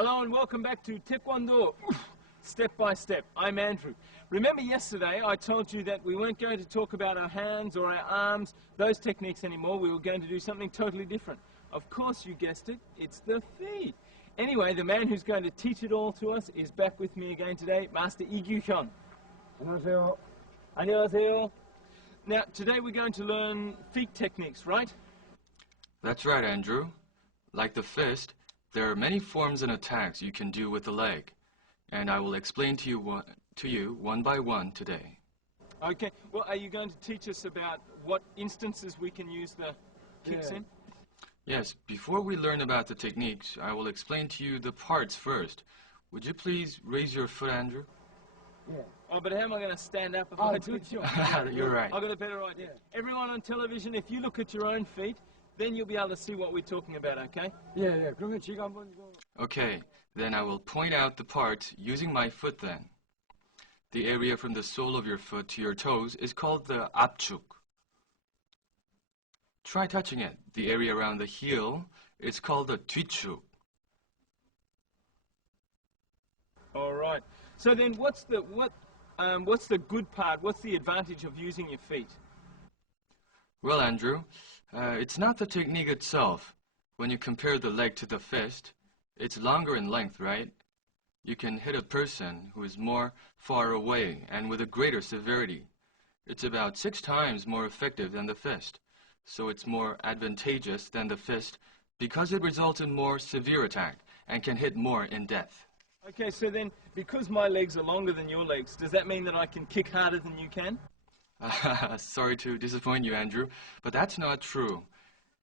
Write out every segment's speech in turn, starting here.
Hello and welcome back to Taekwondo, step by step. I'm Andrew. Remember yesterday I told you that we weren't going to talk about our hands or our arms, those techniques anymore. We were going to do something totally different. Of course you guessed it, it's the feet. Anyway, the man who's going to teach it all to us is back with me again today, Master Lee-Gyu-hyun. 안녕하세요. 안녕하세요. Now today we're going to learn feet techniques, right? That's right, Andrew. Like the fist, there are many forms and attacks you can do with the leg, and I will explain to you one by one today. Okay, well, are you going to teach us about what instances we can use the kicks in? Yes, before we learn about the techniques, I will explain to you the parts first. Would you please raise your foot, Andrew? Yeah. Oh, but how am I going to stand up if I do? You're right. I've got a better idea. Everyone on television, if you look at your own feet, then you'll be able to see what we're talking about, okay? 예, 그러면 제가 한번 이거. Okay, then I will point out the parts using my foot then. The area from the sole of your foot to your toes is called the 앞축. Try touching it. The area around the heel is called the 뒤축. All right. So then what's the good part? What's the advantage of using your feet? Well, Andrew, it's not the technique itself. When you compare the leg to the fist, it's longer in length, right? You can hit a person who is more far away and with a greater severity. It's about 6 times more effective than the fist. So it's more advantageous than the fist because it results in more severe attack and can hit more in depth. Okay, so then because my legs are longer than your legs, does that mean that I can kick harder than you can? Sorry to disappoint you, Andrew, but that's not true.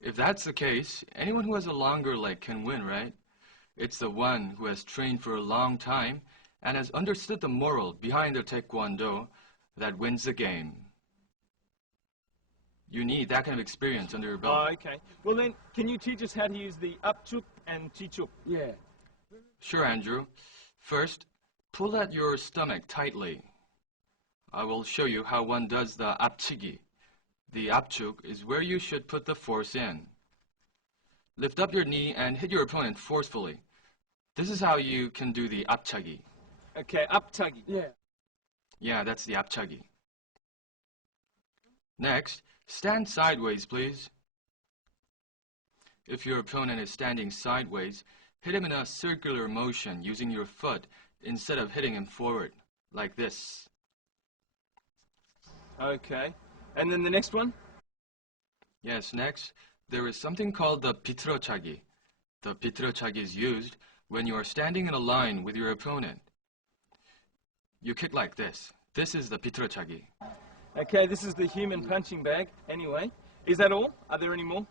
If that's the case, anyone who has a longer leg can win, right? It's the one who has trained for a long time and has understood the moral behind the Taekwondo that wins the game. You need that kind of experience under your belt. Oh, okay. Well then, can you teach us how to use the 앞축 and 뒤축? 예. Sure, Andrew. First, pull at your stomach tightly. I will show you how one does the 앞치기. The 앞축 is where you should put the force in. Lift up your knee and hit your opponent forcefully. This is how you can do the 앞차기. Okay, 앞차기. 예. Yeah, that's the 앞차기. Next, stand sideways, please. If your opponent is standing sideways, hit him in a circular motion using your foot instead of hitting him forward, like this. Okay. And then the next one? Yes, next, there is something called the 비틀어차기. The 비틀어차기 is used when you are standing in a line with your opponent. You kick like this. This is the 비틀어차기. Okay, this is the human punching bag. Anyway, is that all? Are there any more?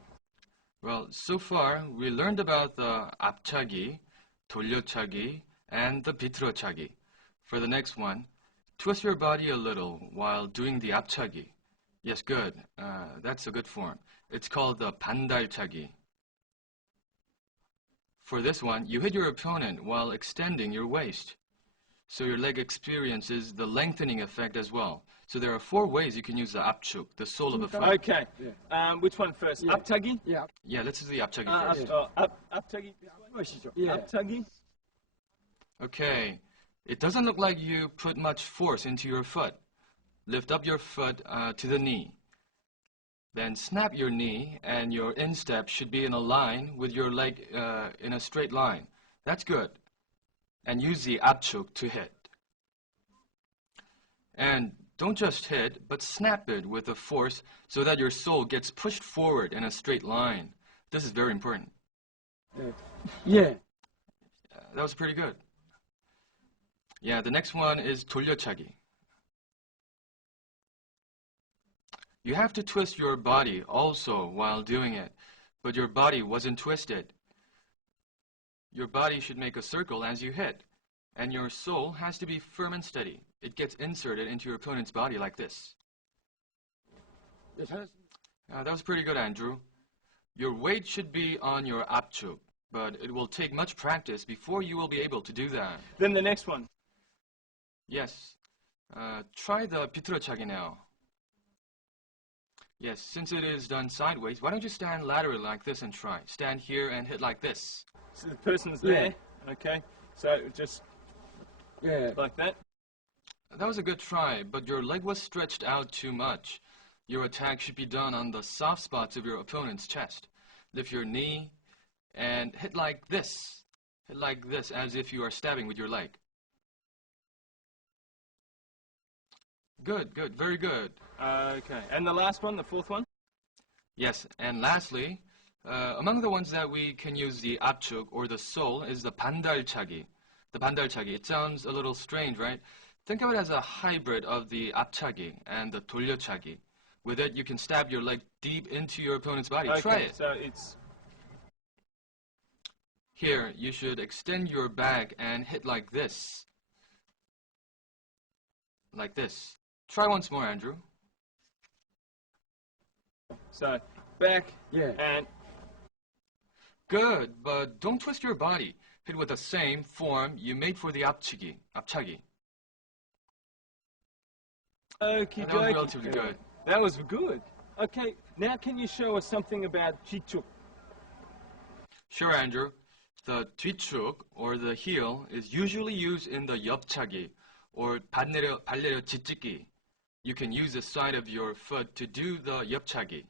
Well, so far, we learned about the 앞차기, 돌려차기, and the 비틀어차기. For the next one, twist your body a little while doing the 앞차기. Yes, good. That's a good form. It's called the 반달차기. For this one, you hit your opponent while extending your waist. So your leg experiences the lengthening effect as well. So there are 4 ways you can use the 앞축, the sole of the foot. Okay. Which one first? Yeah. 앞차기? 예. Yeah, let's do the 앞차기 first. 앞차기. 보시죠. 예. 앞차기. Okay. It doesn't look like you put much force into your foot. Lift up your foot to the knee. Then snap your knee, and your instep should be in a line with your leg in a straight line. That's good. And use the 앞축 to hit. And don't just hit, but snap it with a force so that your sole gets pushed forward in a straight line. This is very important. 예. That was pretty good. Yeah, the next one is 돌려차기. You have to twist your body also while doing it, but your body wasn't twisted. Your body should make a circle as you hit, and your sole has to be firm and steady. It gets inserted into your opponent's body like this. 예, 잘했습니다. That was pretty good, Andrew. Your weight should be on your 앞축, but it will take much practice before you will be able to do that. Then the next one. Yes. Try the 비틀어차기 now. Yes, since it is done sideways, why don't you stand laterally like this and try? Stand here and hit like this. So the person's there. Okay, so just 예. like that. That was a good try, but your leg was stretched out too much. Your attack should be done on the soft spots of your opponent's chest. Lift your knee and hit like this. Hit like this, as if you are stabbing with your leg. Good, good, very good. Okay, and the last one, the fourth one? Yes, and lastly, among the ones that we can use the 압축 or the sole is the 반달차기. The 반달차기. It sounds a little strange, right? Think of it as a hybrid of the 앞차기 and the 돌려차기. With it, you can stab your leg deep into your opponent's body. Okay, Try it. so it's... Here, you should extend your back and hit like this. Like this. Try once more, Andrew. So, back 예. and... Good, but don't twist your body. Hit with the same form you made for the 앞치기, 앞차기. Okie That was dokie. relatively good. That was good. Okay, now can you show us something about jichuk? Sure, Andrew. The 뒤축, or the heel, is usually used in the 옆차기, or 발내려 찢기. You can use the side of your foot to do the 옆차기.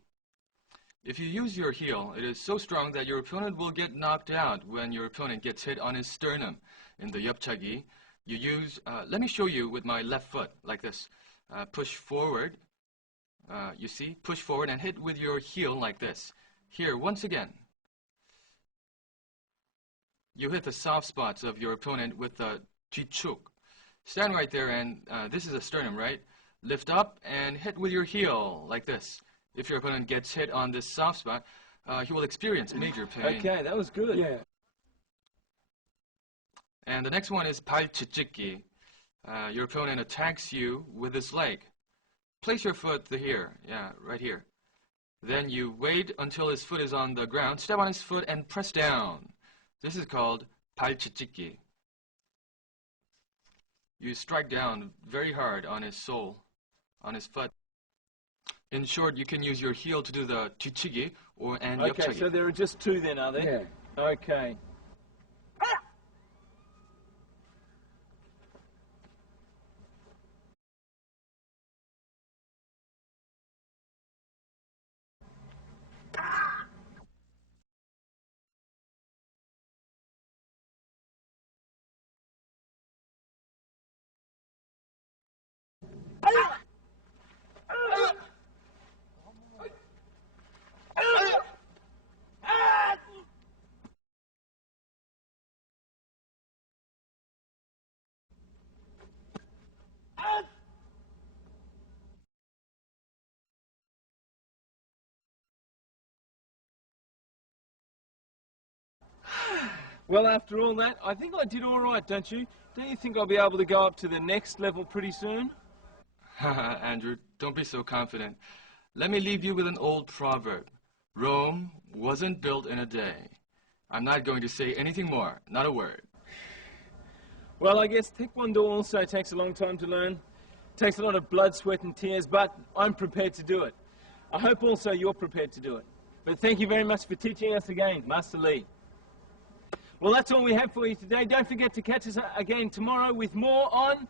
If you use your heel, it is so strong that your opponent will get knocked out when your opponent gets hit on his sternum. In the 옆차기, you use, let me show you with my left foot, like this. Push forward, you see, push forward and hit with your heel like this. Here, once again. You hit the soft spots of your opponent with the 뒤축. Stand right there and this is a sternum, right? Lift up and hit with your heel like this. If your opponent gets hit on this soft spot, he will experience major pain. Okay, that was good. 예. And the next one is 발치찢기. Your opponent attacks you with his leg. Place your foot here, yeah, right here. Then you wait until his foot is on the ground, step on his foot and press down. This is called 발치찢기. You strike down very hard on his sole, on his foot. In short, you can use your heel to do the 뒤치기 and Okay, 옆차기. so there are just two then, are there? 예. Okay. Well, after all that, I think I did all right, don't you? Don't you think I'll be able to go up to the next level pretty soon? Andrew, don't be so confident. Let me leave you with an old proverb. Rome wasn't built in a day. I'm not going to say anything more, not a word. Well, I guess Taekwondo also takes a long time to learn. Takes a lot of blood, sweat and tears, but I'm prepared to do it. I hope also you're prepared to do it. But thank you very much for teaching us again, Master Lee. Well, that's all we have for you today. Don't forget to catch us again tomorrow with more on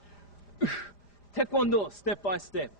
Taekwondo, step by step.